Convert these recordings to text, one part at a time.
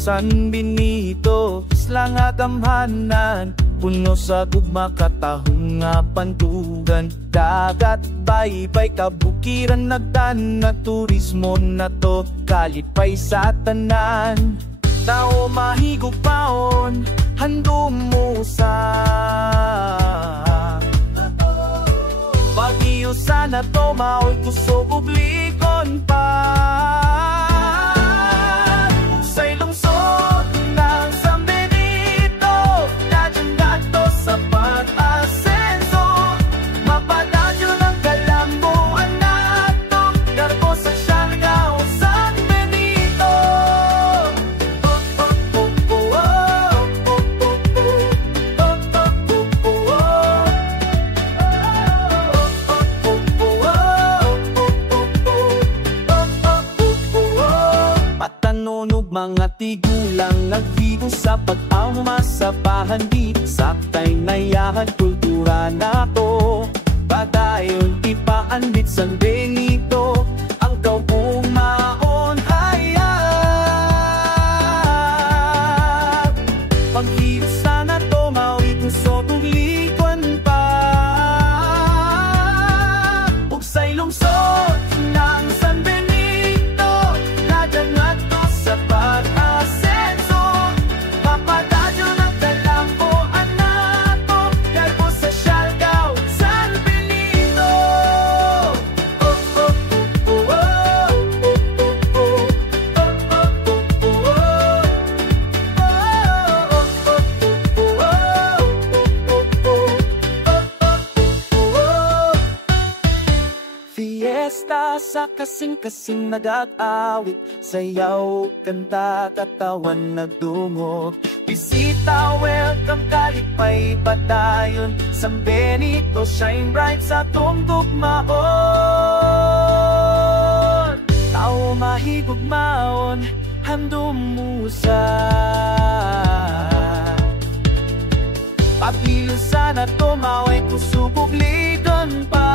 San Benito, islang agamhanan, puno sa gugma katahong nga pantugan. Dagat, baybay, kabukiran, nagdan na turismo na to, kalipay sa tanan. Tao mahigog paon, handom mo sa Baguio sana to, maoy kusog ublikon pa. Say lungsod ng San Benito, nadyan gato sa pag-asenso. Mapadadyo ng kalambuan nato, garbo sa Siargao, San Benito. Matanonog mga tigulang nagbigo sa pag-ama sa bahan, saktay nayahan kultura na to. Padayon ipaanlit San Benito, ang kaupong maon hayag. Pag-iusa na to, mao'y puso tulikon pa. Ugsay lungsod ng San Benito, nadyan nga to sa pag-asenso. Papadadyo ng kalambuan nato, garbo sa Siargao, San Benito. Fiesta sa kasing-kasing nag-awit, sayaw, kanta, katawan, nagdungog. Bisita, welcome, kalipay, padayon, San Benito, shine bright sa tungtugmaon. Tao mahigog maon, handom musa. Pag-ilusa na to, mao'y kusubog lidon pa.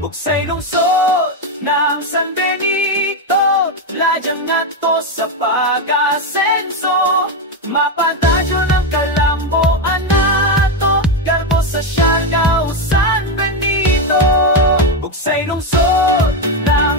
Ugsay lungsod ng San Benito, ladyang nga to sa pag-asenso. Mapadadyo ng kalambuan nato, garbo sa Siargao, San Benito. Ugsay lungsod ng